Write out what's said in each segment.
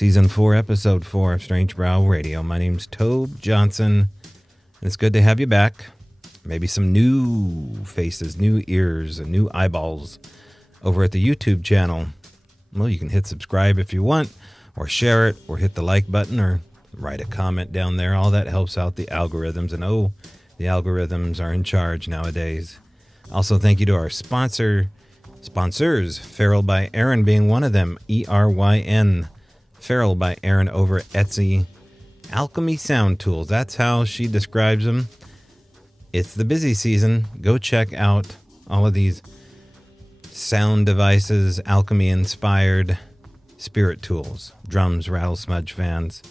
Season 4, Episode 4 of Strange Brow Radio. My name's Tobe Johnson, and it's good to have you back. Maybe some new faces, new ears, and new eyeballs over at the YouTube channel. Well, you can hit subscribe if you want, or share it, or hit the like button, or write a comment down there. All that helps out the algorithms, and the algorithms are in charge nowadays. Also, thank you to our sponsors, Feral by Aaron being one of them, ERYN. Feral by Aaron over at Etsy. Alchemy Sound Tools, that's how she describes them. It's the busy season. Go check out all of these sound devices, alchemy-inspired spirit tools, drums, rattle, smudge fans.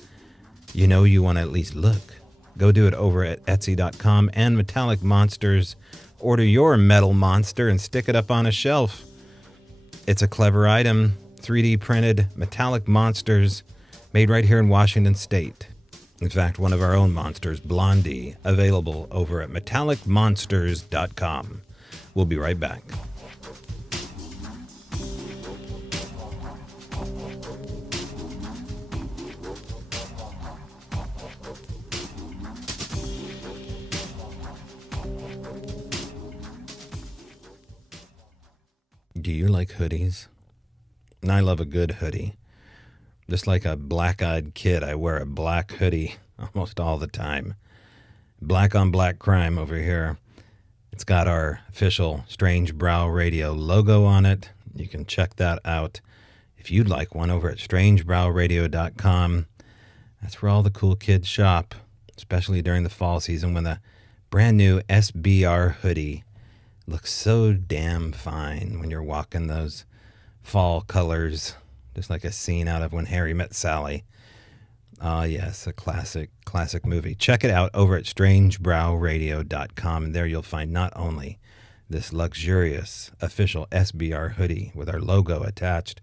You know you want to at least look. Go do it over at Etsy.com and Metallic Monsters. Order your metal monster and stick it up on a shelf. It's a clever item. 3D printed metallic monsters made right here in Washington State. In fact, one of our own monsters, Blondie, available over at metallicmonsters.com. We'll be right back. Do you like hoodies? And I love a good hoodie. Just like a black-eyed kid, I wear a black hoodie almost all the time. Black on black crime over here. It's got our official Strange Brow Radio logo on it. You can check that out if you'd like one over at strangebrowradio.com. That's where all the cool kids shop, especially during the fall season when the brand new SBR hoodie looks so damn fine when you're walking those fall colors, just like a scene out of When Harry Met Sally. Yes, a classic movie. Check it out over at strangebrowradio.com, and there you'll find not only this luxurious official SBR hoodie with our logo attached,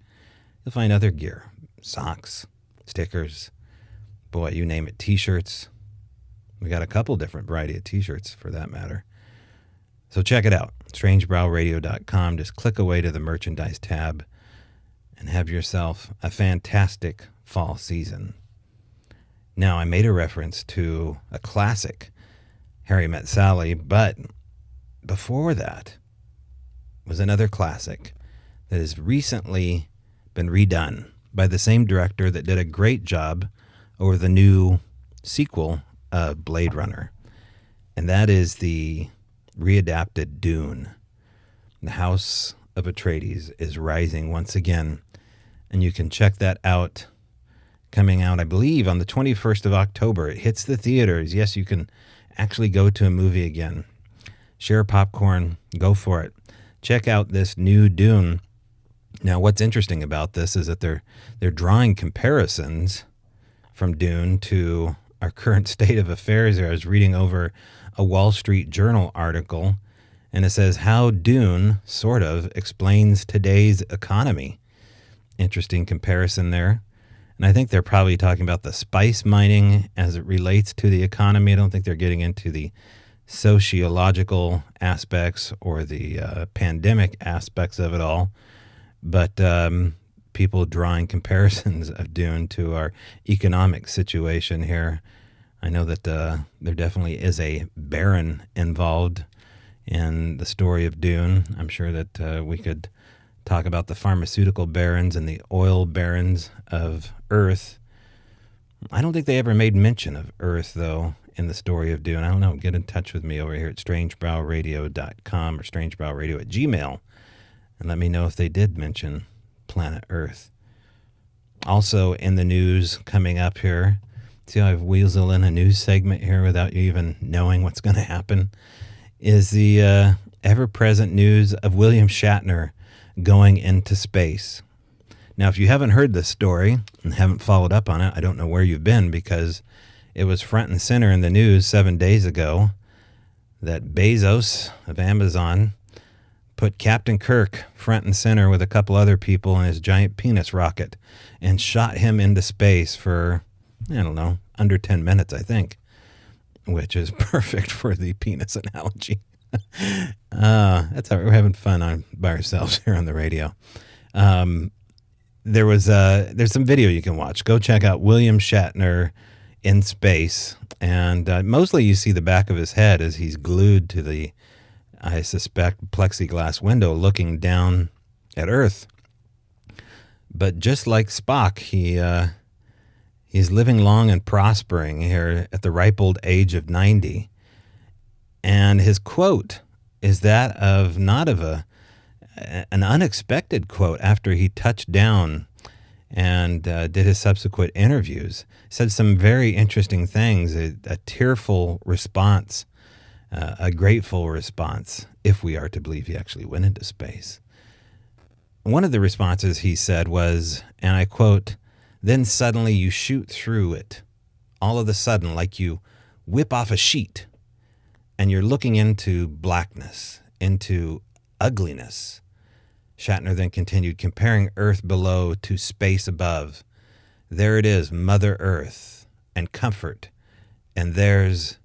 you'll find other gear, socks, stickers, boy, you name it, t-shirts. We got a couple different variety of t-shirts for that matter. So check it out, strangebrowradio.com. Just click away to the merchandise tab and have yourself a fantastic fall season. Now, I made a reference to a classic, Harry Met Sally, but before that was another classic that has recently been redone by the same director that did a great job over the new sequel of Blade Runner, and that is the readapted Dune. The House of Atreides is rising once again, and you can check that out. Coming out, I believe, on the 21st of October. It hits the theaters. Yes, you can actually go to a movie again. Share popcorn. Go for it. Check out this new Dune. Now, what's interesting about this is that they're drawing comparisons from Dune to our current state of affairs here. I was reading over a Wall Street Journal article, and it says how Dune sort of explains today's economy. Interesting comparison there. And I think they're probably talking about the spice mining as it relates to the economy. I don't think they're getting into the sociological aspects or the pandemic aspects of it all. But people drawing comparisons of Dune to our economic situation here. I know that there definitely is a baron involved in the story of Dune. I'm sure that we could talk about the pharmaceutical barons and the oil barons of Earth. I don't think they ever made mention of Earth, though, in the story of Dune. I don't know. Get in touch with me over here at strangebrowradio.com or strangebrowradio@gmail.com and let me know if they did mention planet Earth. Also in the news coming up here, see how I've weaseled in a news segment here without you even knowing what's going to happen, is the ever-present news of William Shatner going into space. Now, if you haven't heard this story and haven't followed up on it, I don't know where you've been, because it was front and center in the news 7 days ago that Bezos of Amazon put Captain Kirk front and center with a couple other people in his giant penis rocket and shot him into space for, I don't know, under 10 minutes, I think, which is perfect for the penis analogy. That's how we're having fun by ourselves here on the radio. there's some video you can watch. Go check out William Shatner in space, and mostly you see the back of his head as he's glued to the, I suspect, plexiglass window looking down at Earth. But just like Spock, he's living long and prospering here at the ripe old age of 90. And his quote is that of not of an unexpected quote after he touched down and did his subsequent interviews. Said some very interesting things, a tearful response, a grateful response, if we are to believe he actually went into space. One of the responses he said was, and I quote, "Then suddenly you shoot through it, all of a sudden, like you whip off a sheet, and you're looking into blackness, into ugliness." Shatner then continued, comparing Earth below to space above. "There it is, Mother Earth, and comfort, and there's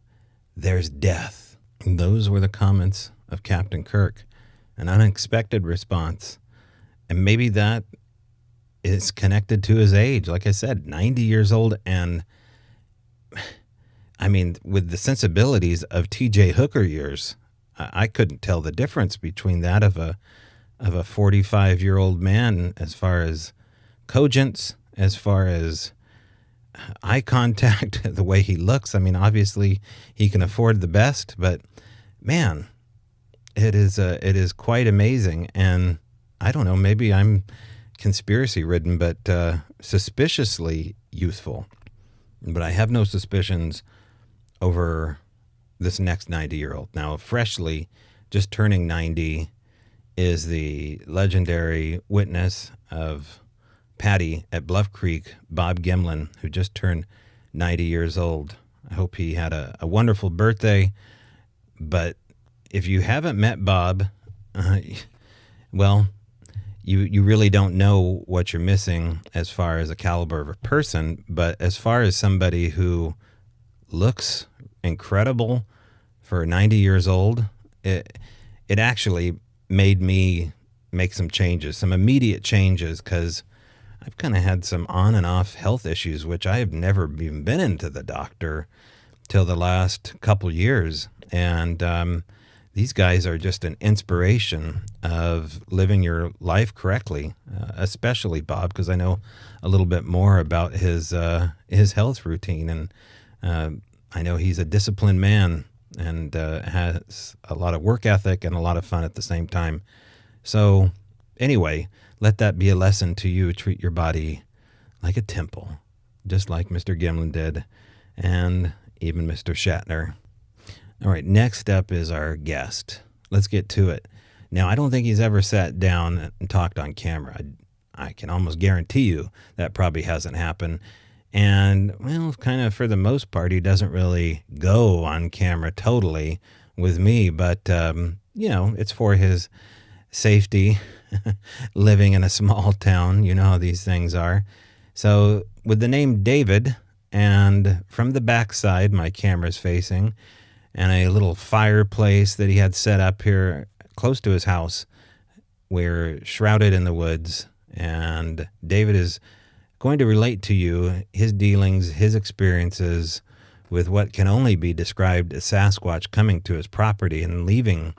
death." And those were the comments of Captain Kirk, an unexpected response. And maybe that is connected to his age. Like I said, 90 years old. And I mean, with the sensibilities of T.J. Hooker years, I couldn't tell the difference between that of a 45-year-old man as far as cogence, as far as eye contact, the way he looks. I mean, obviously he can afford the best, but man, it is quite amazing. And I don't know, maybe I'm conspiracy ridden, but suspiciously youthful. But I have no suspicions over this next 90-year-old. Now, freshly just turning 90 is the legendary witness of Patty at Bluff Creek, Bob Gimlin, who just turned 90 years old. I hope he had a wonderful birthday. But if you haven't met Bob, well, you really don't know what you're missing as far as a caliber of a person. But as far as somebody who looks incredible for 90 years old, it actually made me make some changes, some immediate changes, because I've kind of had some on and off health issues, which I have never even been into the doctor till the last couple years. And these guys are just an inspiration of living your life correctly, especially Bob, because I know a little bit more about his health routine. And I know he's a disciplined man and has a lot of work ethic and a lot of fun at the same time. So anyway, let that be a lesson to you. Treat your body like a temple, just like Mr. Gimlin did, and even Mr. Shatner. All right, next up is our guest. Let's get to it. Now, I don't think he's ever sat down and talked on camera. I can almost guarantee you that probably hasn't happened. And, well, kind of for the most part, he doesn't really go on camera totally with me. But, it's for his safety, living in a small town. You know how these things are. So with the name David, and from the backside, my camera's facing, and a little fireplace that he had set up here close to his house. We're shrouded in the woods, and David is going to relate to you his dealings, his experiences with what can only be described as Sasquatch coming to his property and leaving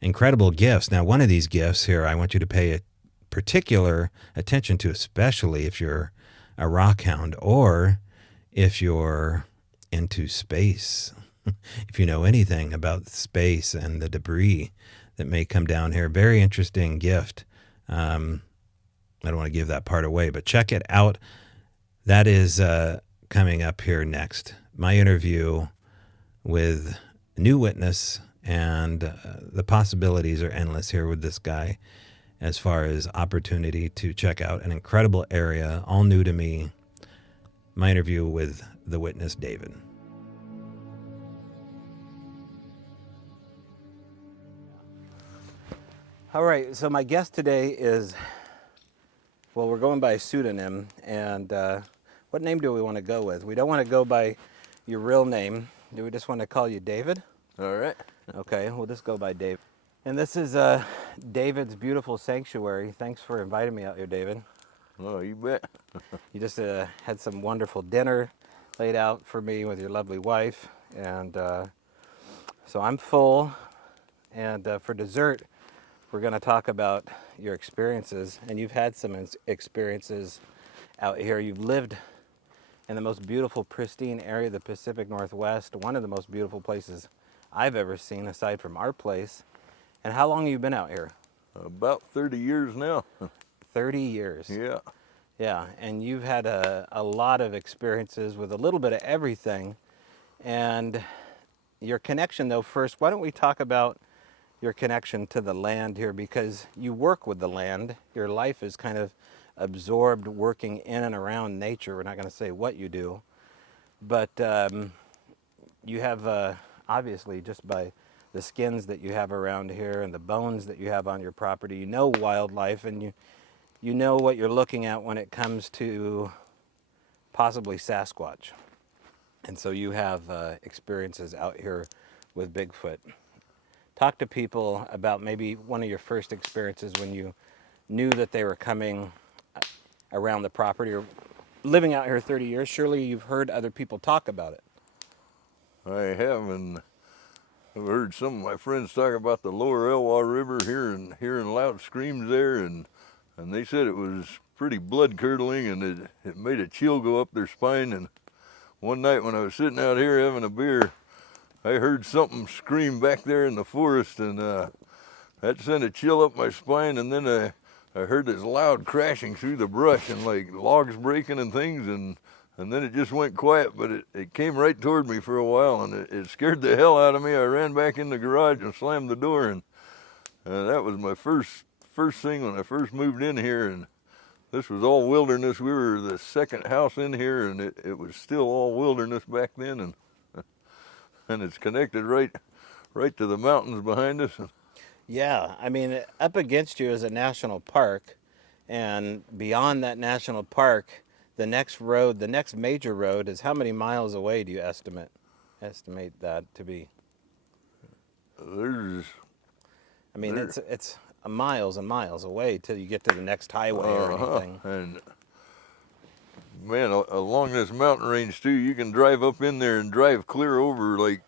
incredible gifts. Now, one of these gifts here I want you to pay a particular attention to, especially if you're a rock hound or if you're into space. If you know anything about space and the debris that may come down here. Very interesting gift. I don't want to give that part away, but check it out. That is coming up here next. My interview with a new witness, and the possibilities are endless here with this guy as far as opportunity to check out an incredible area, all new to me. My interview with the witness, David. All right, so my guest today is, well, we're going by a pseudonym, and what name do we want to go with? We don't want to go by your real name. Do we just want to call you David? All right. Okay, we'll just go by David. And this is David's beautiful sanctuary. Thanks for inviting me out here, David. Oh, you bet. You just had some wonderful dinner laid out for me with your lovely wife, and so I'm full. And for dessert, we're going to talk about your experiences, and you've had some experiences out here. You've lived in the most beautiful, pristine area of the Pacific Northwest, one of the most beautiful places I've ever seen, aside from our place. And how long have you been out here? About 30 years now. 30 years. Yeah. Yeah, and you've had a lot of experiences with a little bit of everything. And your connection, though, first, why don't we talk about your connection to the land here, because you work with the land. Your life is kind of absorbed working in and around nature. We're not going to say what you do, but you have, obviously, just by the skins that you have around here and the bones that you have on your property, you know wildlife, and you know what you're looking at when it comes to possibly Sasquatch. And so you have experiences out here with Bigfoot. Talk to people about maybe one of your first experiences when you knew that they were coming around the property, or living out here 30 years. Surely you've heard other people talk about it. I have, and I've heard some of my friends talk about the lower Elwha River here and hearing loud screams there, and they said it was pretty blood curdling, and it made a chill go up their spine. And one night when I was sitting out here having a beer, I heard something scream back there in the forest, and that sent a chill up my spine. And then I heard this loud crashing through the brush and like logs breaking and things, and then it just went quiet, but it came right toward me for a while, and it scared the hell out of me. I ran back in the garage and slammed the door, and that was my first thing when I first moved in here. And this was all wilderness. We were the second house in here, and it was still all wilderness back then, and it's connected right to the mountains behind us. Yeah, I mean, up against you is a national park, and beyond that national park, the next major road is how many miles away do you estimate that to be? It's miles and miles away till you get to the next highway or anything. And man, along this mountain range too, you can drive up in there and drive clear over like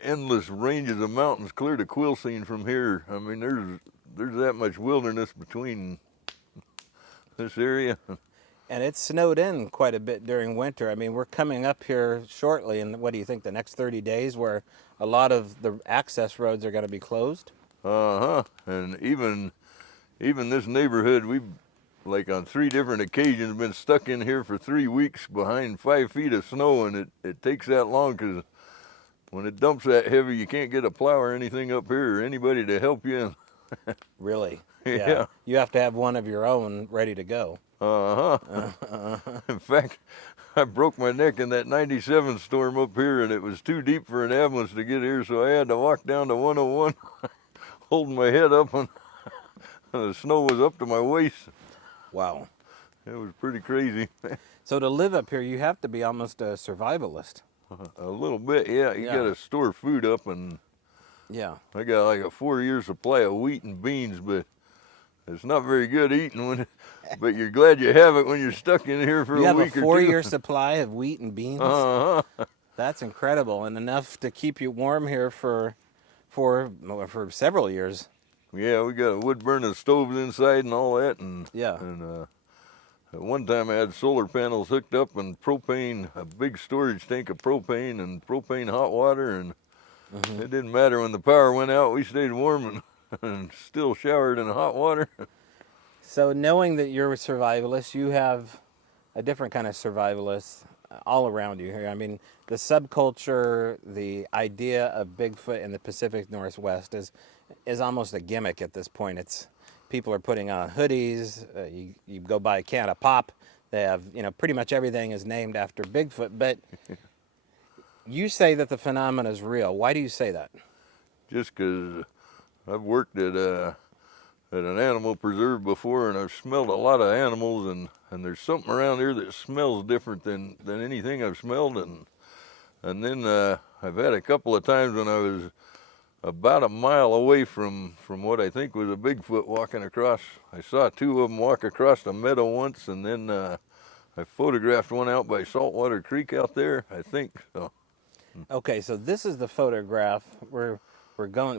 endless ranges of mountains clear to Quilcene from here. I mean, there's that much wilderness between this area. And it's snowed in quite a bit during winter. I mean, we're coming up here shortly, and what do you think, the next 30 days, where a lot of the access roads are going to be closed? And even this neighborhood, we've, like on 3 different occasions, been stuck in here for 3 weeks behind 5 feet of snow, and it takes that long because when it dumps that heavy, you can't get a plow or anything up here or anybody to help you. Really? Yeah. You have to have one of your own ready to go. In fact, I broke my neck in that 97 storm up here, and it was too deep for an ambulance to get here, so I had to walk down to 101 holding my head up, and the snow was up to my waist. Wow. It was pretty crazy. So to live up here, you have to be almost a survivalist. A little bit, yeah. You got to store food up, and yeah, I got like a 4-year supply of wheat and beans, but it's not very good eating but you're glad you have it when you're stuck in here for a week or two. You have a 4-year supply of wheat and beans? That's incredible, and enough to keep you warm here for several years. Yeah, we got a wood burning stoves inside and all that, and at one time I had solar panels hooked up and a big storage tank of propane and propane hot water, and it didn't matter when the power went out, we stayed warm and still showered in hot water. So knowing that you're a survivalist, you have a different kind of survivalist all around you here. I mean, the subculture, the idea of Bigfoot in the Pacific Northwest is almost a gimmick at this point. People are putting on hoodies. You go buy a can of pop. They have, pretty much everything is named after Bigfoot. But you say that the phenomenon is real. Why do you say that? Just because I've worked at an animal preserve before, and I've smelled a lot of animals, and there's something around here that smells different than anything I've smelled, and then I've had a couple of times when I was about a mile away from what I think was a Bigfoot walking across. I saw two of them walk across the meadow once, and then I photographed one out by Saltwater Creek out there, I think. So Okay, so this is the photograph. We're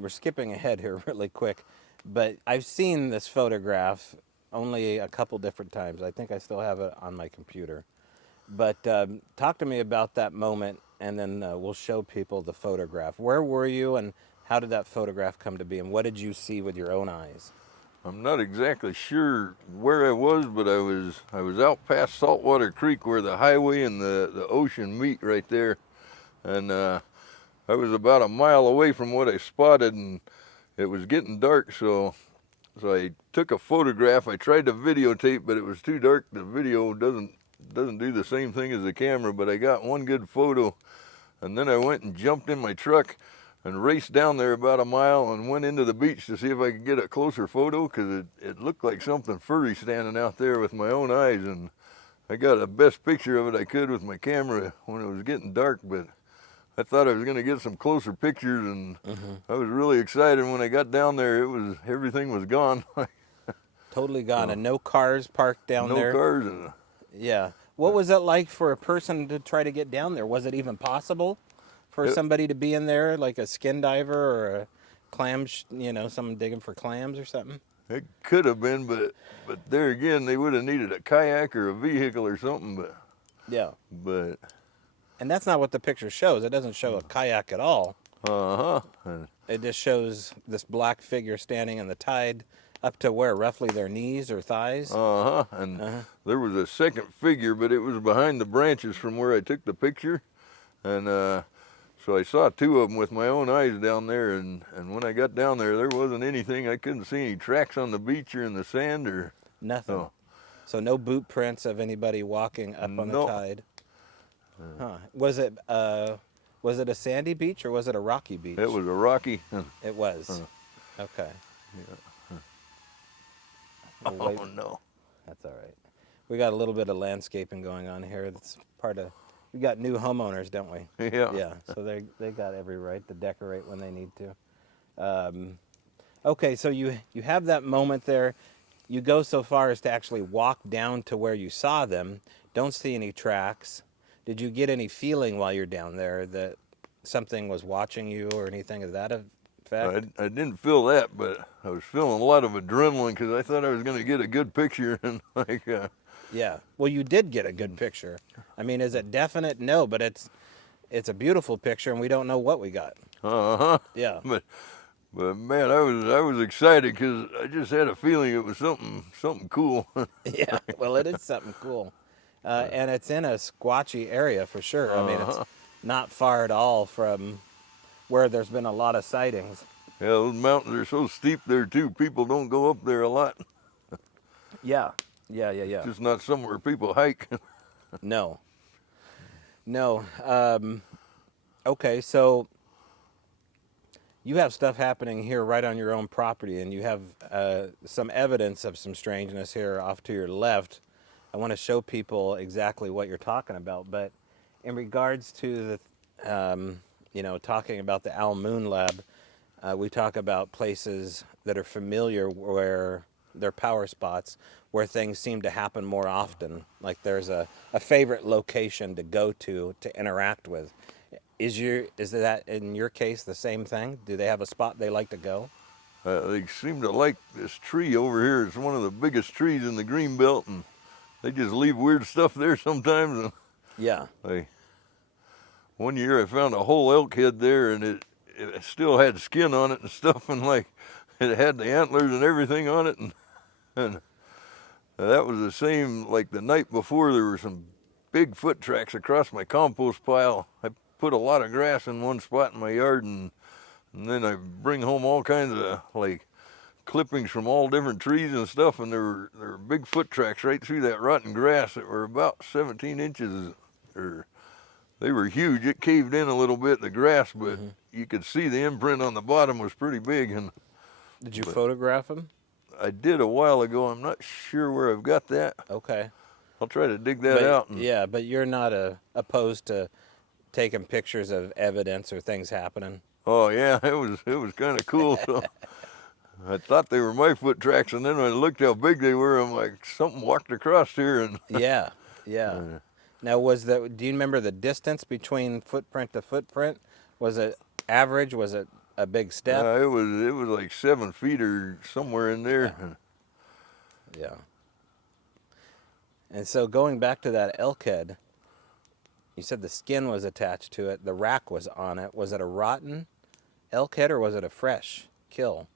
skipping ahead here really quick, but I've seen this photograph only a couple different times. I think I still have it on my computer. But talk to me about that moment, and then we'll show people the photograph. Where were you, and how did that photograph come to be, and what did you see with your own eyes? I'm not exactly sure where I was, but I was out past Saltwater Creek where the highway and the ocean meet right there, and I was about a mile away from what I spotted, and it was getting dark, so I took a photograph. I tried to videotape, but it was too dark. The video doesn't do the same thing as the camera, but I got one good photo, and then I went and jumped in my truck and raced down there about a mile and went into the beach to see if I could get a closer photo, because it looked like something furry standing out there with my own eyes, and I got the best picture of it I could with my camera when it was getting dark, but I thought I was going to get some closer pictures, and I was really excited when I got down there. Everything was gone. Totally gone, and no cars parked down there? No cars. And yeah. What was it like for a person to try to get down there? Was it even possible for somebody to be in there, like a skin diver or a clam, someone digging for clams or something? It could have been, but there again, they would have needed a kayak or a vehicle or something. Yeah. But and that's not what the picture shows. It doesn't show a kayak at all. And It just shows this black figure standing in the tide up to where, roughly their knees or thighs? And there was a second figure, but it was behind the branches from where I took the picture. And so I saw two of them with my own eyes down there, and when I got down there, there wasn't anything. I couldn't see any tracks on the beach or in the sand or nothing. So no boot prints of anybody walking up on the tide. Huh? Was it a sandy beach or was it a rocky beach? It was a rocky. It was. Okay. Yeah. Wait. Oh no. That's all right. We got a little bit of landscaping going on here. That's part of. We got new homeowners, don't we? Yeah. Yeah. So they got every right to decorate when they need to. Okay. So you have that moment there. You go so far as to actually walk down to where you saw them. Don't see any tracks. Did you get any feeling while you're down there that something was watching you or anything of that effect? I didn't feel that, but I was feeling a lot of adrenaline because I thought I was going to get a good picture, and Yeah. Well, you did get a good picture. I mean, is it definite? No, but it's a beautiful picture, and we don't know what we got. Yeah. But man, I was excited because I just had a feeling it was something cool. Yeah. Well, it is something cool, and it's in a squatchy area for sure. I mean, it's not far at all from where there's been a lot of sightings. Yeah, those mountains are so steep there too. People don't go up there a lot. Yeah. Just not somewhere people hike. No. Okay, so you have stuff happening here right on your own property, and you have some evidence of some strangeness here off to your left. I want to show people exactly what you're talking about, but in regards to the, talking about the Al Moon Lab, we talk about places that are familiar where they're power spots, where things seem to happen more often. Like there's a favorite location to go to interact with. Is that in your case the same thing? Do they have a spot they like to go? They seem to like this tree over here. It's one of the biggest trees in the Greenbelt, and they just leave weird stuff there sometimes. And Yeah. One year I found a whole elk head there, and it still had skin on it and stuff, and it had the antlers and everything on it, and that was the same. Like the night before, there were some big foot tracks across my compost pile. I put a lot of grass in one spot in my yard, and then I bring home all kinds of clippings from all different trees and stuff, and there were big foot tracks right through that rotten grass that were about 17 inches, or they were huge. It caved in a little bit, the grass, but you could see the imprint on the bottom was pretty big. And did you photograph them? I did a while ago. I'm not sure where I've got that. Okay. I'll try to dig that out. Yeah, but you're not opposed to taking pictures of evidence or things happening? Oh yeah, it was kind of cool. So I thought they were my foot tracks, and then when I looked how big they were, I'm like, something walked across here, and Yeah, yeah. Now, do you remember the distance between footprint to footprint? Was it average? Was it a big step? it was like 7 feet or somewhere in there. Yeah. And so going back to that elk head, you said the skin was attached to it, the rack was on it. Was it a rotten elk head or was it a fresh kill?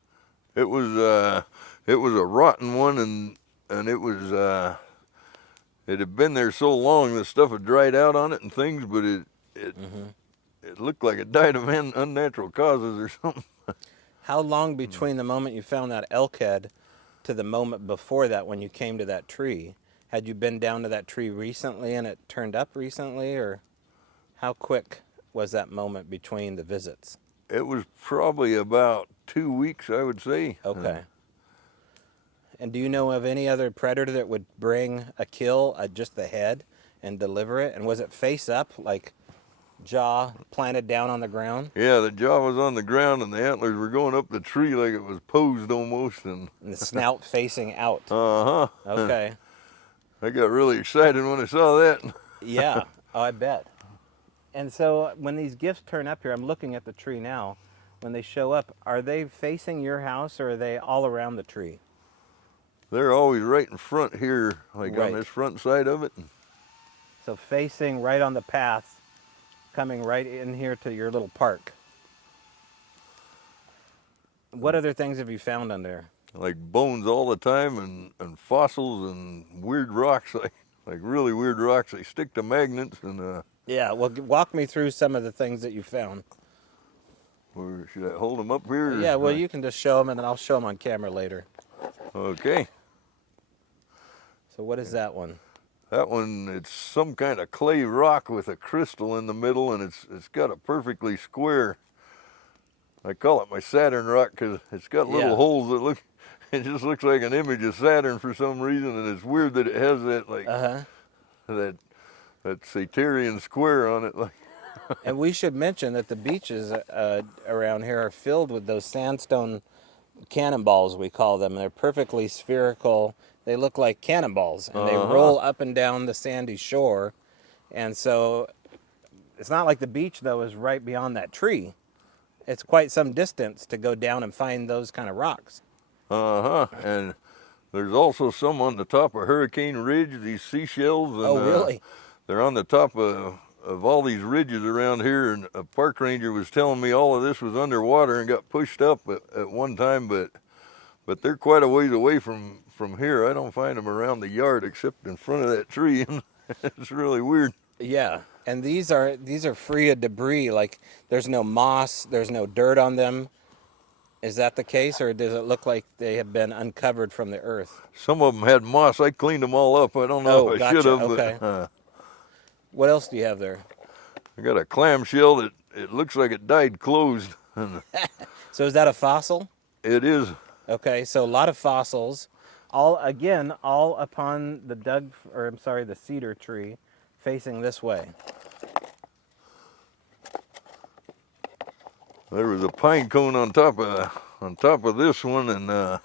It was a rotten one, and it was it had been there so long the stuff had dried out on it and things, but it looked like it died of unnatural causes or something. How long between the moment you found that elk head to the moment before that when you came to that tree? Had you been down to that tree recently and it turned up recently, or how quick was that moment between the visits? It was probably about 2 weeks, I would say. Okay. And do you know of any other predator that would bring a kill, just the head, and deliver it? And was it face up, like jaw planted down on the ground? Yeah, the jaw was on the ground, and the antlers were going up the tree like it was posed almost, and And the snout facing out. uh-huh. Okay. I got really excited when I saw that. Yeah. Oh, I bet. And so when these gifts turn up here, I'm looking at the tree now. When they show up, are they facing your house or are they all around the tree? They're always right in front here, like Right. on this front side of it. So facing right on the path, coming right in here to your little park. What other things have you found on there? Like bones all the time, and fossils and weird rocks, like really weird rocks. They stick to magnets, and Yeah, well, walk me through some of the things that you found. or should I hold them up here? or- Yeah, well, you can just show them and then I'll show them on camera later. Okay. So what is that one? That one, it's some kind of clay rock with a crystal in the middle, and it's got a perfectly square. I call it my Saturn rock because it's got little Yeah. holes that look. It just looks like an image of Saturn for some reason, and it's weird that it has that like that Saturnian square on it. Like, And we should mention that the beaches around here are filled with those sandstone cannonballs, we call them. They're perfectly spherical. They look like cannonballs, and they roll up and down the sandy shore. And so it's not like the beach, though, is right beyond that tree. It's quite some distance to go down and find those kind of rocks. and there's also some on the top of Hurricane Ridge. These seashells. And, Oh, really? They're on the top of all these ridges around here, and a park ranger was telling me all of this was underwater and got pushed up at one time, but they're quite a ways away from here. I don't find them around the yard except in front of that tree, and it's really weird. Yeah, and these are free of debris. Like there's no moss, there's no dirt on them. Is that the case, or does it look like they have been uncovered from the earth? Some of them had moss. I cleaned them all up. I don't know if I gotcha. should have, Okay. but What else do you have there? I got a clamshell that it looks like it died closed, and So is that a fossil? it is. Okay, so a lot of fossils, all upon the cedar tree, facing this way. There was a pine cone on top of this one, and I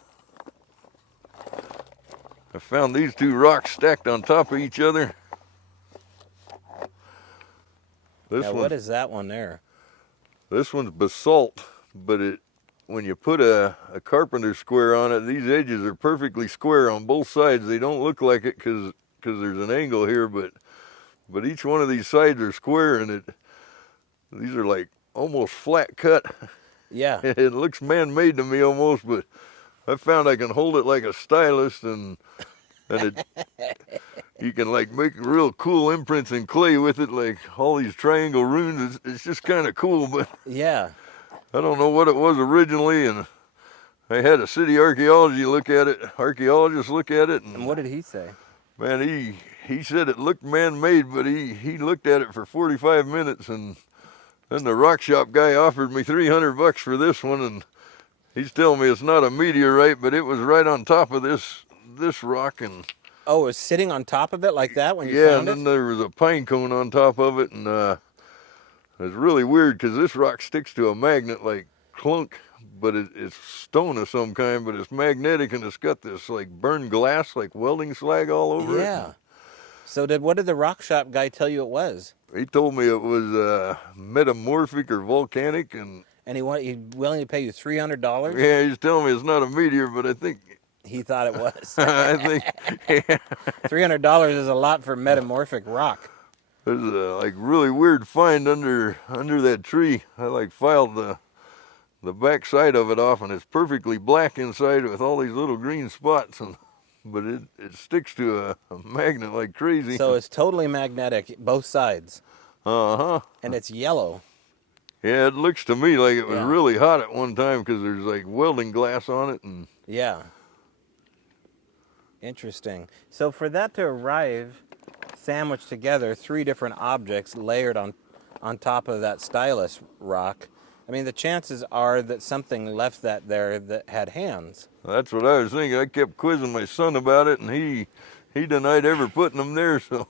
found these two rocks stacked on top of each other. Now, what is that one there? This one's basalt, but when you put a carpenter square on it, these edges are perfectly square on both sides. They don't look like it because there's an angle here, but each one of these sides are square, and these are like almost flat cut. Yeah. It looks man-made to me almost, but I found I can hold it like a stylus, and you can like make real cool imprints in clay with it, like all these triangle runes. It's just kind of cool, but Yeah. I don't know what it was originally, and I had a city archaeologist look at it, And what did he say? man, he said it looked man-made, but he looked at it for 45 minutes, and then the rock shop guy offered me $300 for this one, and he's telling me it's not a meteorite, but it was right on top of this rock, and Oh, it was sitting on top of it like that when you yeah, found and then it? there was a pine cone on top of it, and It's really weird because this rock sticks to a magnet like clunk, but it's stone of some kind, but it's magnetic and it's got this like burned glass, like welding slag all over it. Yeah. So what did the rock shop guy tell you it was? He told me it was metamorphic or volcanic, and And he's willing to pay you $300? yeah, he's telling me it's not a meteor, but I think He thought it was. I think yeah, $300 is a lot for metamorphic rock. there's a like really weird find under that tree. I like filed the back side of it off, and it's perfectly black inside with all these little green spots, but it sticks to a magnet like crazy. So it's totally magnetic, both sides. Uh-huh. And it's yellow. Yeah, it looks to me like it was Yeah. really hot at one time because there's like welding glass on it, and Yeah. Interesting. So for that to arrive sandwiched together, 3 different objects layered on top of that stylus rock, I mean, the chances are that something left that there that had hands. that's what I was thinking. I kept quizzing my son about it, and he denied ever putting them there. So,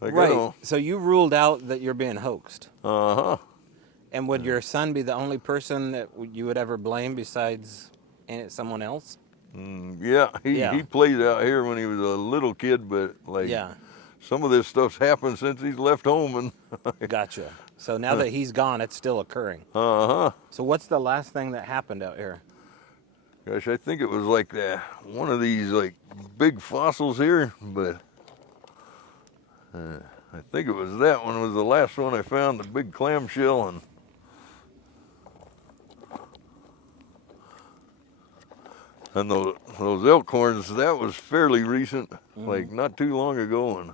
like, I don't. So you ruled out that you're being hoaxed. Uh-huh. And would your son be the only person that you would ever blame besides someone else? Yeah, Yeah. he played out here when he was a little kid, but like Yeah. some of this stuff's happened since he's left home, and Gotcha. So now that he's gone, it's still occurring. uh-huh. So what's the last thing that happened out here? Gosh, I think it was like one of these like big fossils here, but I think it was that one was the last one I found, the big clamshell, and those elk horns, that was fairly recent, like not too long ago, and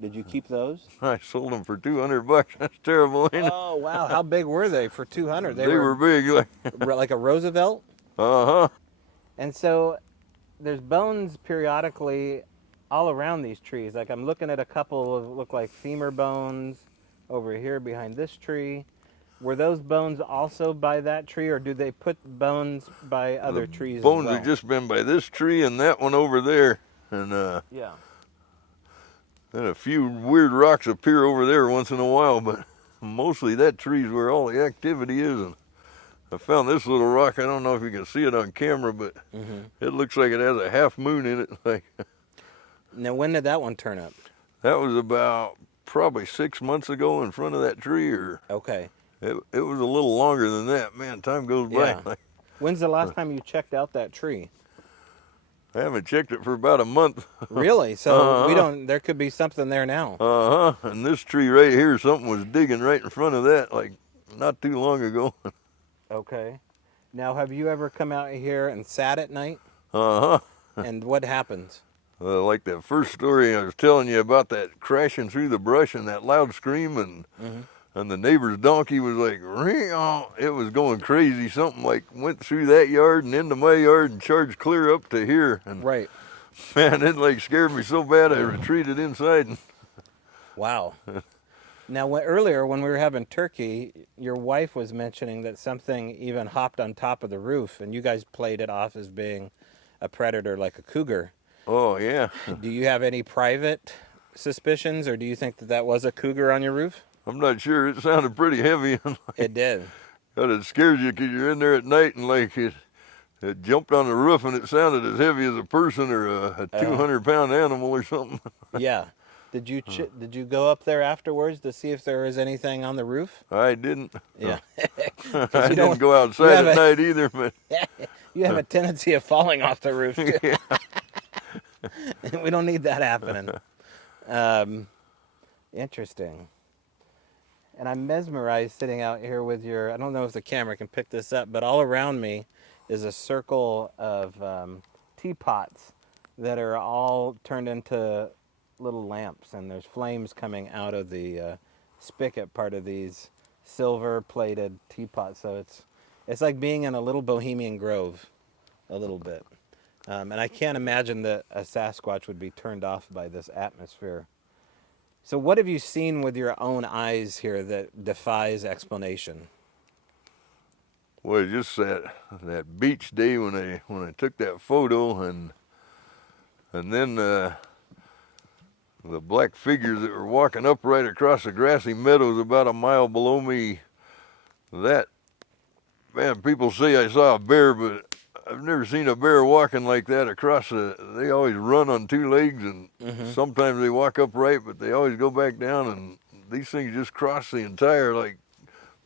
Did you keep those? I sold them for $200. That's terrible, ain't it? Oh, wow. How big were they for 200? They were big, like like a Roosevelt? uh-huh. And so there's bones periodically all around these trees. Like I'm looking at a couple of look like femur bones over here behind this tree. Were those bones also by that tree, or do they put bones by other trees? Bones as well? have just been by this tree and that one over there, and Yeah. and a few weird rocks appear over there once in a while, but mostly that tree's where all the activity is. And I found this little rock. I don't know if you can see it on camera, but it looks like it has a half moon in it. Like Now, when did that one turn up? that was about probably 6 months ago in front of that tree, or Okay. it was a little longer than that. Man, time goes by. Yeah. When's the last time you checked out that tree? I haven't checked it for about a month. Really? So we don't. There could be something there now. Uh-huh. And this tree right here, something was digging right in front of that, like not too long ago. Okay. Now, have you ever come out here and sat at night? Uh-huh. And what happens? Like that first story I was telling you about, that crashing through the brush and that loud scream, and the neighbor's donkey was like, "Reow." It was going crazy. Something like went through that yard and into my yard and charged clear up to here. And Right. man, it like scared me so bad I retreated inside. And Wow. Now, earlier when we were having turkey, your wife was mentioning that something even hopped on top of the roof, and you guys played it off as being a predator like a cougar. oh yeah, Do you have any private suspicions, or do you think that that was a cougar on your roof? I'm not sure. It sounded pretty heavy, and It did. but it scares you because you're in there at night and like it jumped on the roof and it sounded as heavy as a person or a 200-pound animal or something. Yeah. Did you did you go up there afterwards to see if there was anything on the roof? I didn't. Yeah. I you don't- didn't go outside have at a- night either, but You have a tendency of falling off the roof, too. We don't need that happening. Interesting. And I'm mesmerized sitting out here with I don't know if the camera can pick this up, but all around me is a circle of teapots that are all turned into little lamps, and there's flames coming out of the spigot part of these silver-plated teapots. So it's like being in a little Bohemian Grove, a little bit. And I can't imagine that a Sasquatch would be turned off by this atmosphere. So what have you seen with your own eyes here that defies explanation? well, just that beach day when I took that photo, and then the black figures that were walking upright across the grassy meadows about a mile below me, that, man, people say I saw a bear, but I've never seen a bear walking like that across they always run on two legs, and sometimes they walk upright, but they always go back down, and these things just cross the entire, like,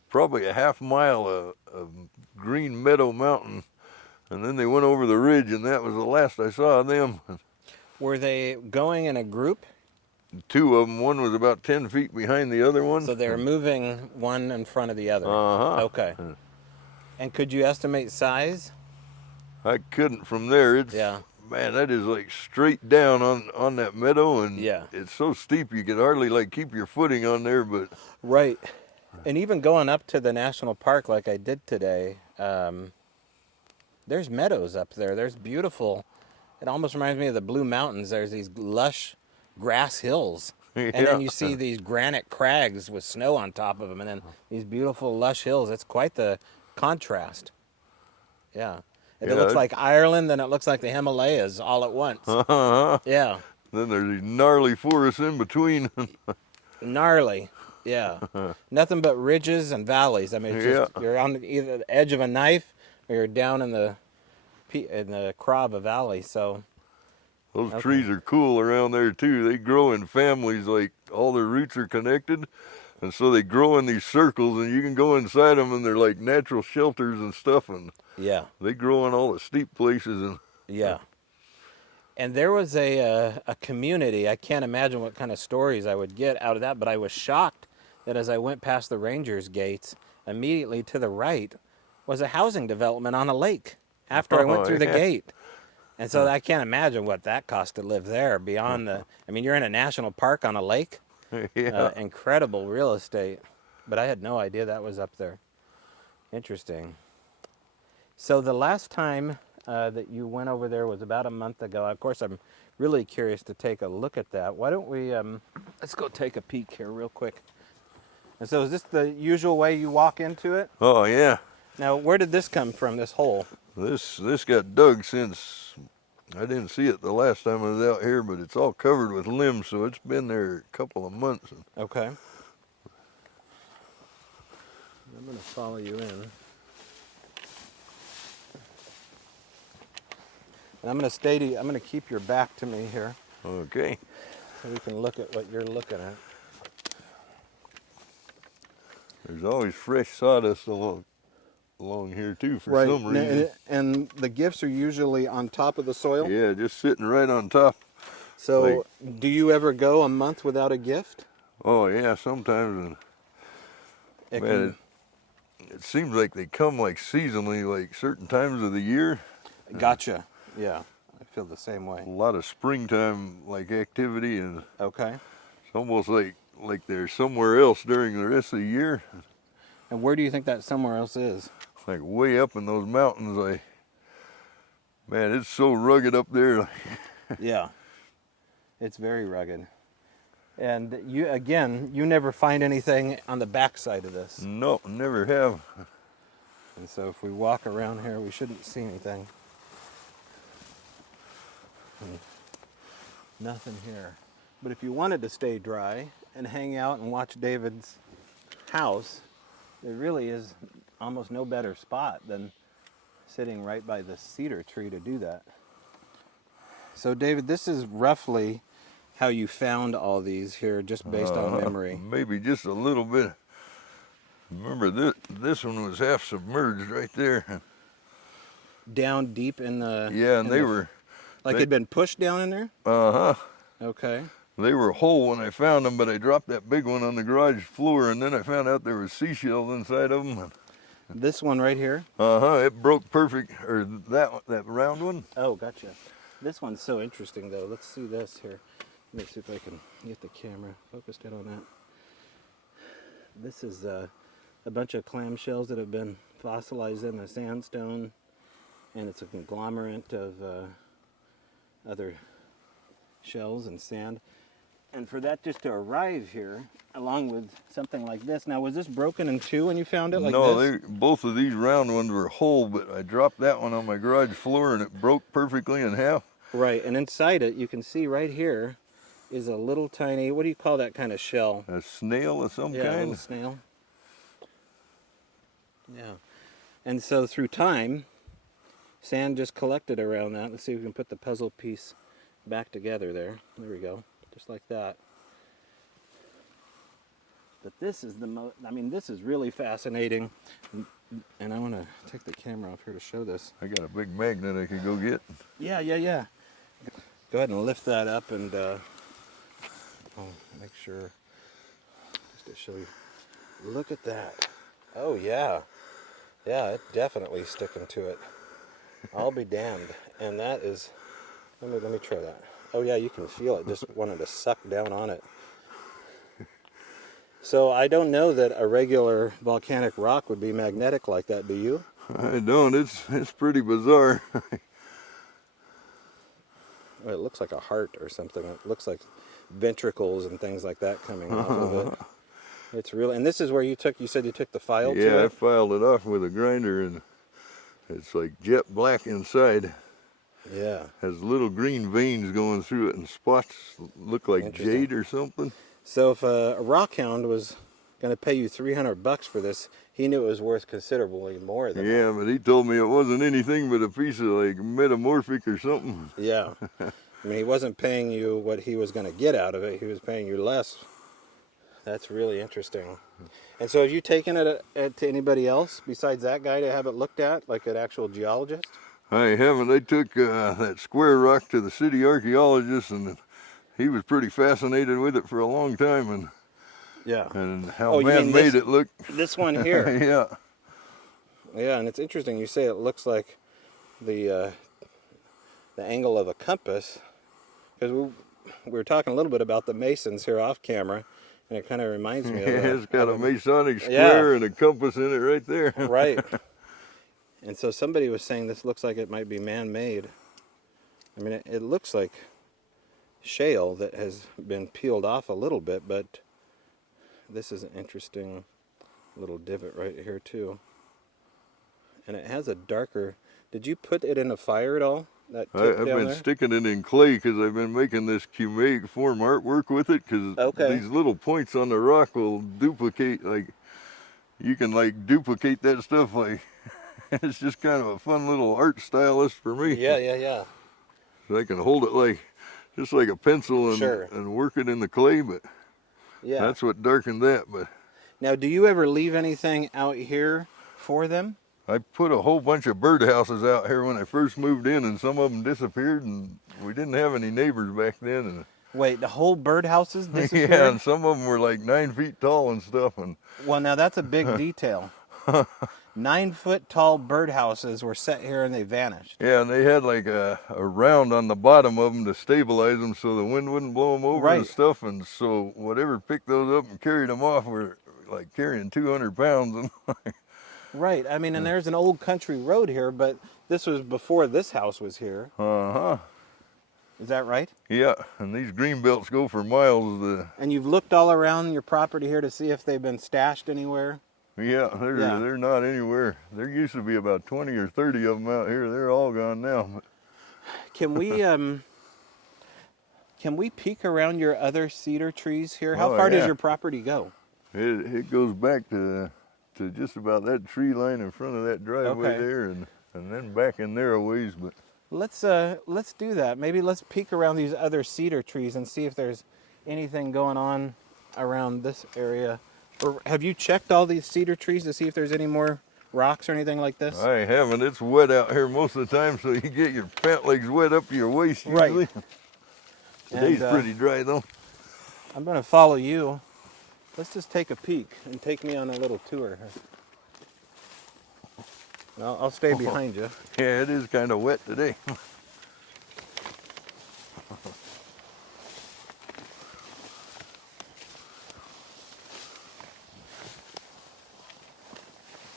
probably a half mile of green meadow mountain, and then they went over the ridge, and that was the last I saw of them. Were they going in a group? Two of them, one was about 10 feet behind the other one. So they're moving one in front of the other. Uh-huh. Okay. And could you estimate size? I couldn't from there. It's, Yeah. man, that is like straight down on that meadow, and Yeah. it's so steep you could hardly like keep your footing on there, but Right. And even going up to the national park like I did today, there's meadows up there. There's beautiful, it almost reminds me of the Blue Mountains. There's these lush grass hills. And Yeah. then you see these granite crags with snow on top of them, and then these beautiful lush hills. It's quite the contrast. Yeah. If it Yeah, looks it- like Ireland, then it looks like the Himalayas all at once. Yeah. then there's these gnarly forests in between. Gnarly. Yeah. Nothing but ridges and valleys. I mean, it's just, you're on either the edge of a knife or you're down in the craw of a valley. So, Those trees are cool around there too. They grow in families, like all their roots are connected, and so they grow in these circles, and you can go inside them, and they're like natural shelters and stuff, and yeah. they grow in all the steep places. And Yeah. And there was a community. I can't imagine what kind of stories I would get out of that, but I was shocked that as I went past the Rangers gates, immediately to the right was a housing development on a lake after I went through the yeah. gate. And so I can't imagine what that cost to live there beyond I mean, you're in a national park on a lake. yeah, Incredible real estate. But I had no idea that was up there. Interesting. So the last time that you went over there was about a month ago. Of course, I'm really curious to take a look at that. Why don't we, let's go take a peek here real quick. And so is this the usual way you walk into it? oh yeah. Now, where did this come from, this hole? This got dug since I didn't see it the last time I was out here, but it's all covered with limbs, so it's been there a couple of months. Okay. I'm going to follow you in. And I'm going to keep your back to me here Okay. so we can look at what you're looking at. There's always fresh sawdust along here too for some reason. And the gifts are usually on top of the soil. Yeah, just sitting right on top. So, do you ever go a month without a gift? Oh yeah, sometimes. And man, it seems like they come like seasonally, like certain times of the year. Gotcha. Yeah, I feel the same way. A lot of springtime like activity, and Okay. it's almost like they're somewhere else during the rest of the year. And where do you think that somewhere else is? Like way up in those mountains, man, it's so rugged up there. Yeah. It's very rugged. And you never find anything on the backside of this. No, never have. And so if we walk around here, we shouldn't see anything. Nothing here. But if you wanted to stay dry and hang out and watch David's house, there really is almost no better spot than sitting right by the cedar tree to do that. So David, this is roughly how you found all these here, just based on memory. Maybe just a little bit. Remember, this one was half submerged right there. Down deep in the... Yeah, and in they the- were, Like it'd been pushed down in there? Okay. they were whole when I found them, but I dropped that big one on the garage floor, and then I found out there was seashells inside of them. This one right here? It broke perfect, or that round one. Oh, gotcha. This one's so interesting, though. Let's see this here. Let me see if I can get the camera focused in on that. This is a bunch of clamshells that have been fossilized in the sandstone, and it's a conglomerate of other shells and sand. And for that just to arrive here, along with something like this. Now, was this broken in two when you found it like No, this? both of these round ones were whole, but I dropped that one on my garage floor, and it broke perfectly in half. Right, and inside it, you can see right here is a little tiny, what do you call that kind of shell? A snail of some Yeah, a little kind. snail. Yeah. And so through time, sand just collected around that. Let's see if we can put the puzzle piece back together there. There we go. Just like that. But this is this is really fascinating. And I want to take the camera off here to show this. I got a big magnet I could go get. Yeah. Go ahead and lift that up and make sure, just to show you. Look at that. Oh yeah. Yeah, it's definitely sticking to it. I'll be damned. And that is, let me try that. Oh yeah, you can feel it just wanting to suck down on it. So I don't know that a regular volcanic rock would be magnetic like that, do you? I don't. It's pretty bizarre. Well, it looks like a heart or something. It looks like ventricles and things like that coming off of it. It's really, and this is where you said you took the file to Yeah, I it? filed it off with a grinder, and it's like jet black inside. Yeah. Has little green veins going through it, and spots look like Interesting. jade or something. So if a rock hound was going to pay you $300 for this, he knew it was worth considerably more than Yeah, but he told me it wasn't anything but a piece of like metamorphic or something. that. Yeah. I mean, he wasn't paying you what he was going to get out of it. He was paying you less. That's really interesting. And so have you taken it to anybody else besides that guy to have it looked at, like an actual geologist? I haven't. I took that square rock to the city archaeologist, and he was pretty fascinated with it for a long time, and Yeah. how Oh, you mean man-made this- it looked. This one here. Yeah. Yeah, and it's interesting. You say it looks like the angle of a compass, because we were talking a little bit about the Masons here off camera, and it kind of reminds me of Yeah, that. it's got a Masonic square Yeah. and a compass in it right there. Right. And so somebody was saying this looks like it might be man-made. I mean, it looks like shale that has been peeled off a little bit, but this is an interesting little divot right here too. And it has a darker, did you put it in a fire at all? That tip I've down been there? sticking it in clay because I've been making this cumaic form artwork with it, because Okay. these little points on the rock will duplicate, like, you can like duplicate that stuff, like, it's just kind of a fun little art stylist for me. Yeah. So I can hold it like, just like a pencil and, Sure. and work it in the clay, but Yeah. that's what darkened that. But Now, do you ever leave anything out here for them? I put a whole bunch of birdhouses out here when I first moved in, and some of them disappeared, and we didn't have any neighbors back then. Wait, the whole birdhouses And disappeared? yeah, and some of them were like 9 feet tall and stuff. And Well, now that's a big detail. 9-foot tall birdhouses were set here and they vanished. yeah, and they had like a round on the bottom of them to stabilize them so the wind wouldn't blow them over and Right. stuff. And so whatever picked those up and carried them off were like carrying 200 pounds. And Right. I mean, and there's an old country road here, but this was before this house was here. uh-huh. Is that right? Yeah, and these green belts go for miles. And you've looked all around your property here to see if they've been stashed anywhere? Yeah, they're not anywhere. There used to be about 20 or 30 of them out here. They're all gone now. Can we peek around your other cedar trees here? How Oh, far does yeah. your property go? It goes back to just about that tree line in front of that driveway Okay. there, and then back in there a ways. But Let's do that. Maybe let's peek around these other cedar trees and see if there's anything going on around this area. Or have you checked all these cedar trees to see if there's any more rocks or anything like this? I haven't. It's wet out here most of the time, so you get your pant legs wet up to your waist Right. usually. Today's And, pretty dry though. I'm going to follow you. Let's just take a peek and take me on a little tour here. I'll stay behind you. Yeah, it is kind of wet today.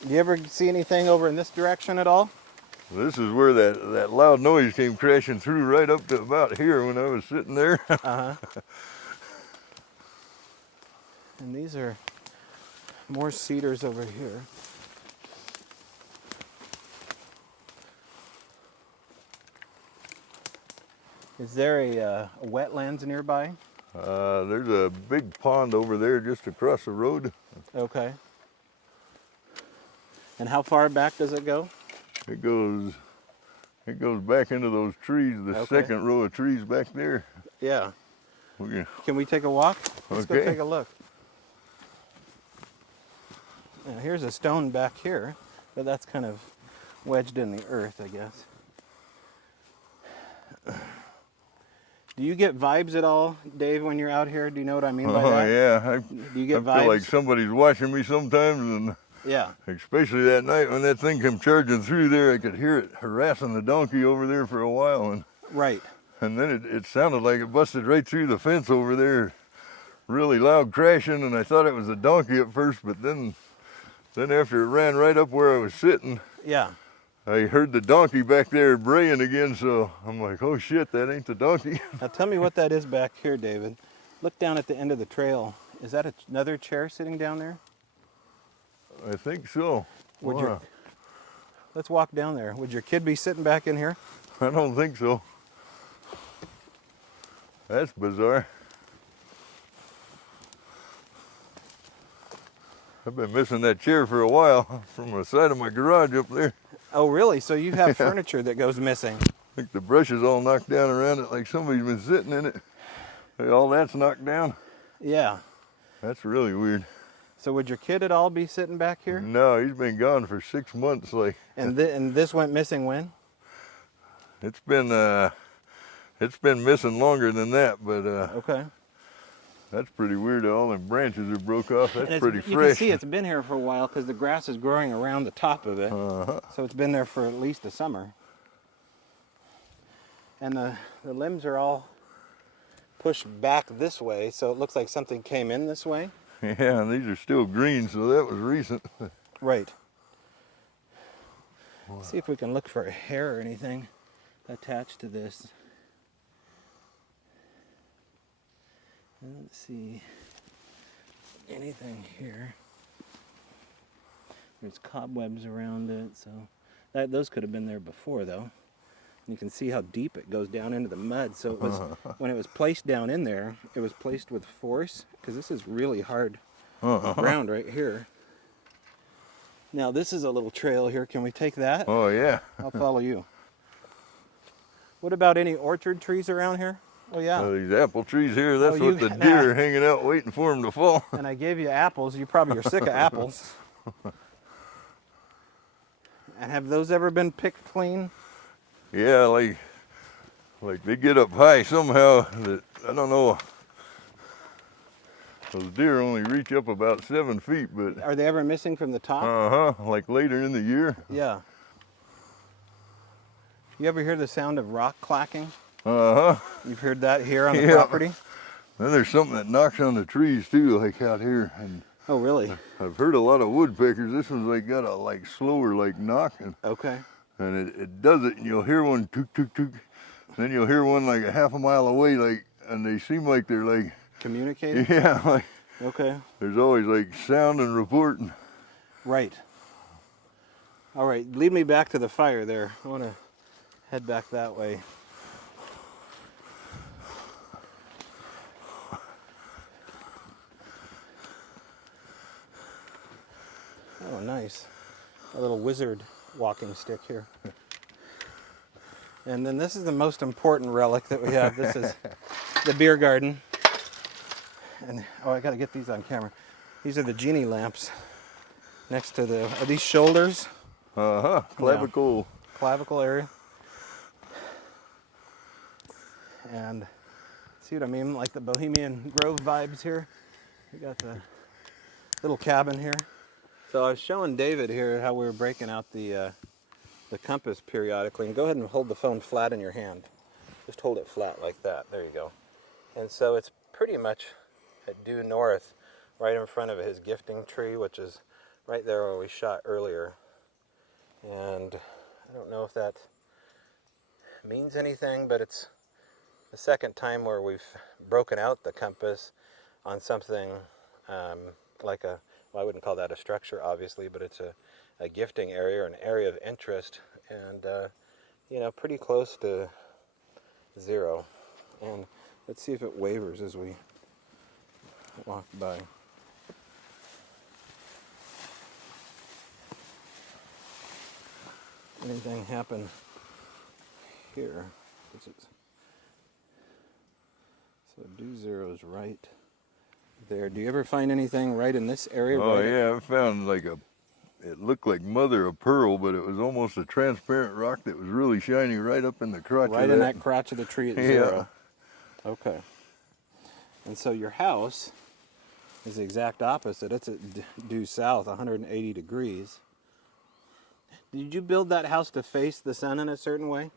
Do you ever see anything over in this direction at all? This is where that loud noise came crashing through right up to about here when I was sitting there. Uh-huh. And these are more cedars over here. Is there a wetlands nearby? There's a big pond over there just across the road. Okay. And how far back does it go? It goes back into those trees, the Okay. second row of trees back there. Yeah. We Can we take a walk? Let's go Okay. take a look. Now, here's a stone back here, but that's kind of wedged in the earth, I guess. Do you get vibes at all, Dave, when you're out here? Do you know what I mean by Oh that? yeah, Do you get I vibes? feel like somebody's watching me sometimes, and Yeah. especially that night when that thing came charging through there, I could hear it harassing the donkey over there for a while, Right. and then it sounded like it busted right through the fence over there, really loud crashing, and I thought it was a donkey at first, but then after it ran right up where I was sitting, Yeah. I heard the donkey back there braying again, so I'm like, oh shit, that ain't the donkey. Now tell me what that is back here, David. Look down at the end of the trail. Is that another chair sitting down there? I think so. Would your, Wow. let's walk down there. Would your kid be sitting back in here? I don't think so. That's bizarre. I've been missing that chair for a while from the side of my garage up there. Oh, really? So you have furniture that goes missing? I think the brush is all knocked down around it like somebody's been sitting in it. Hey, all that's knocked down. Yeah. That's really weird. So would your kid at all be sitting back here? No, he's been gone for 6 months. Like And this went missing when? it's been missing longer than that, but Okay. that's pretty weird. All them branches are broke off. And That's it's, pretty you fresh. can see it's been here for a while because the grass is growing around the top of it. Uh-huh. So it's been there for at least a summer. And the limbs are all pushed back this way, so it looks like something came in this way. Yeah, and these are still green, so that was recent. Right. See if we can look for a hair or anything attached to this. Let's see anything here. There's cobwebs around it, so those could have been there before, though. You can see how deep it goes down into the mud. So it was when it was placed down in there, it was placed with force because this is really hard ground right here. Now this is a little trail here. Can we take that? Oh yeah. I'll follow you. What about any orchard trees around here? Oh yeah. These apple trees here, that's Oh, you what the got- deer are hanging out waiting for them to fall. And I gave you apples. You probably are sick of apples. And have those ever been picked clean? Yeah, like they get up high somehow that, I don't know. Those deer only reach up about 7 feet, but Are they ever missing from the top? like later in the year. Yeah. You ever hear the sound of rock clacking? Uh-huh. You've heard that here on the Yeah. property? Then there's something that knocks on the trees too, like out here. And Oh, really? I've heard a lot of woodpeckers. This one's like got a slower knocking. Okay. And it does it, and you'll hear one took took took. Then you'll hear one like a half a mile away, and they seem like they're like, Communicating? yeah, like Okay. there's always like sound and reporting. Right. All right, lead me back to the fire there. I want to head back that way. Oh, nice. A little wizard walking stick here. And then this is the most important relic that we have. This is the beer garden. And oh, I got to get these on camera. These are the genie lamps next to are these shoulders? Clavicle. Clavicle area. And see what I mean? Like the Bohemian Grove vibes here. We got the little cabin here. So I was showing David here how we were breaking out the compass periodically. And go ahead and hold the phone flat in your hand. Just hold it flat like that. There you go. And so it's pretty much due north, right in front of his gifting tree, which is right there where we shot earlier. And I don't know if that means anything, but it's the second time where we've broken out the compass on something like well, I wouldn't call that a structure, obviously, but it's a gifting area or an area of interest, and pretty close to zero. And Let's see if it wavers as we walk by. Anything happen here? So do zeros right there. Do you ever find anything right in this area? Oh right yeah, I found it looked like mother of pearl, but it was almost a transparent rock that was really shiny right up in the crotch. Right of in that crotch of the tree at Yeah. zero. Okay. And so your house is the exact opposite. It's at due south, 180 degrees. Did you build that house to face the sun in a certain way?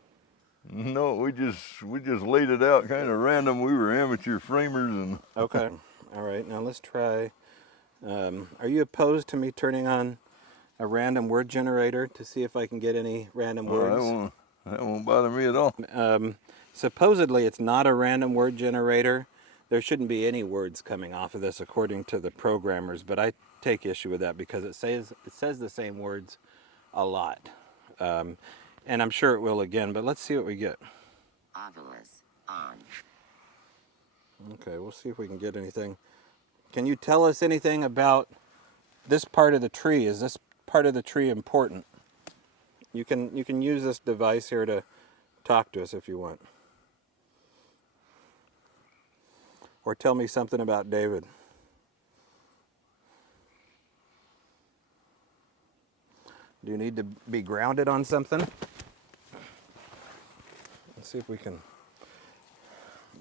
No, we just laid it out kind of random. We were amateur framers, and Okay. All right. Now let's try. Are you opposed to me turning on a random word generator to see if I can get any random words? that won't bother me at all. Supposedly, it's not a random word generator. There shouldn't be any words coming off of this according to the programmers, but I take issue with that because it says the same words a lot. And I'm sure it will again, but let's see what we get. Ovilus on. Okay, we'll see if we can get anything. Can you tell us anything about this part of the tree? Is this part of the tree important? You can use this device here to talk to us if you want. Or tell me something about David. Do you need to be grounded on something? Let's see if we can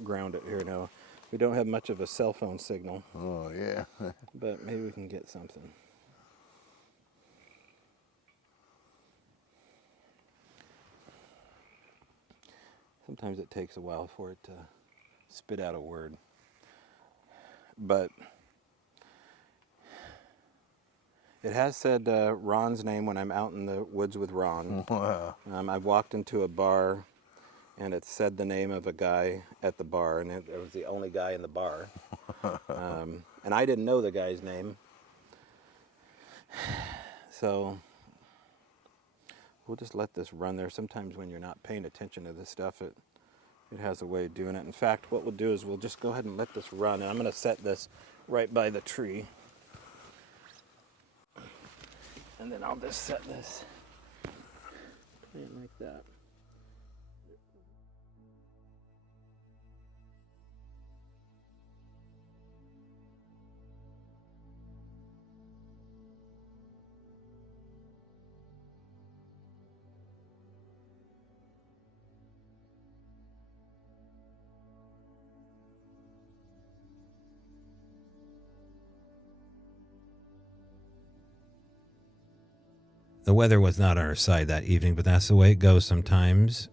ground it here now. We don't have much of a cell phone signal, Oh yeah. but maybe we can get something. Sometimes it takes a while for it to spit out a word. But it has said Ron's name when I'm out in the woods with Ron. Wow. I've walked into a bar and it said the name of a guy at the bar, and it was the only guy in the bar. And I didn't know the guy's name. So we'll just let this run there. Sometimes when you're not paying attention to this stuff, it has a way of doing it. In fact, what we'll do is we'll just go ahead and let this run. And I'm going to set this right by the tree. And then I'll just set this like that. The weather was not on our side that evening, but that's the way it goes sometimes.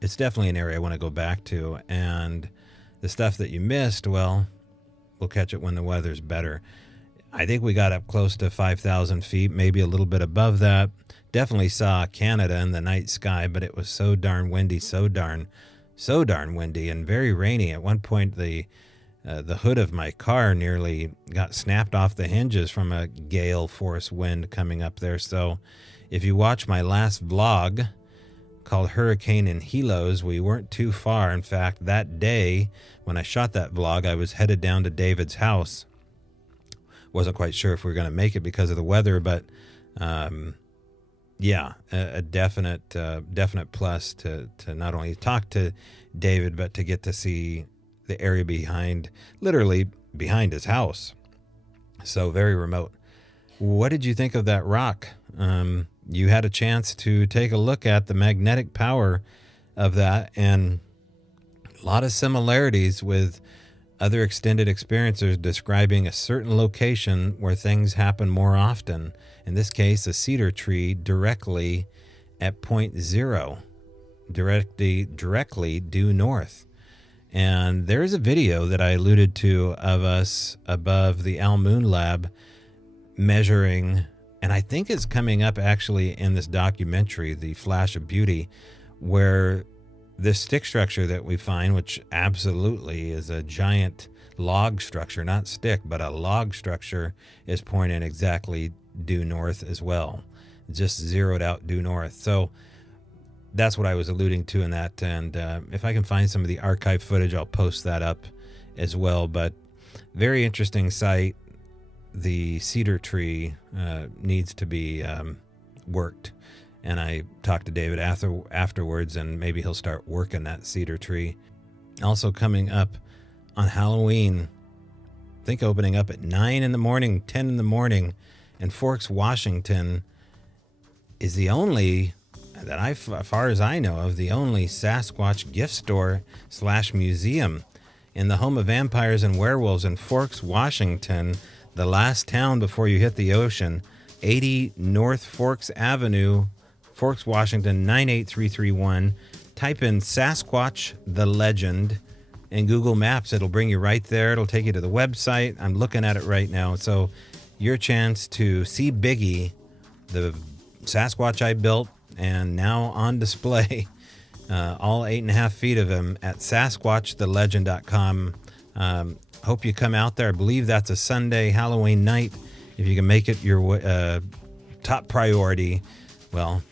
It's definitely an area I want to go back to, and the stuff that you missed, well, we'll catch it when the weather's better. I think we got up close to 5,000 feet, maybe a little bit above that. Definitely saw Canada in the night sky, but it was so darn windy, so darn windy and very rainy. At one point, the hood of my car nearly got snapped off the hinges from a gale force wind coming up there. So if you watch my last vlog called Hurricane in Helos, we weren't too far. In fact, that day when I shot that vlog, I was headed down to David's house. Wasn't quite sure if we were going to make it because of the weather, but yeah, a definite plus to not only talk to David, but to get to see the area literally behind his house. So very remote. What did you think of that rock? You had a chance to take a look at the magnetic power of that, and a lot of similarities with other extended experiencers describing a certain location where things happen more often. In this case, a cedar tree directly at point zero, directly due north. And there's a video that I alluded to of us above the Al Moon Lab measuring, and I think it's coming up actually in this documentary, The Flash of Beauty, where this stick structure that we find, which absolutely is a giant log structure, not stick, but a log structure, is pointing exactly due north as well. Just zeroed out due north. So that's what I was alluding to in that. And if I can find some of the archive footage, I'll post that up as well. But very interesting site. The cedar tree needs to be worked. And I talked to David afterwards, and maybe he'll start working that cedar tree. Also coming up on Halloween, I think opening up at 9 in the morning, 10 in the morning, in Forks, Washington, is the only, as far as I know of, the only Sasquatch gift store / museum in the home of vampires and werewolves in Forks, Washington, the last town before you hit the ocean, 80 North Forks Avenue, Forks, Washington, 98331. Type in Sasquatch the Legend in Google Maps. It'll bring you right there. It'll take you to the website. I'm looking at it right now. So your chance to see Biggie, the Sasquatch I built and now on display, all 8.5 feet of him at SasquatchTheLegend.com. Hope you come out there. I believe that's a Sunday, Halloween night. If you can make it your top priority, well,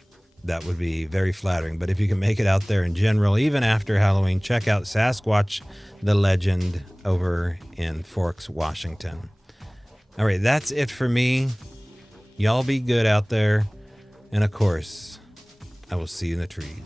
that would be very flattering. But if you can make it out there in general, even after Halloween, check out Sasquatch the Legend over in Forks, Washington. All right, that's it for me. Y'all be good out there. And of course, I will see you in the trees.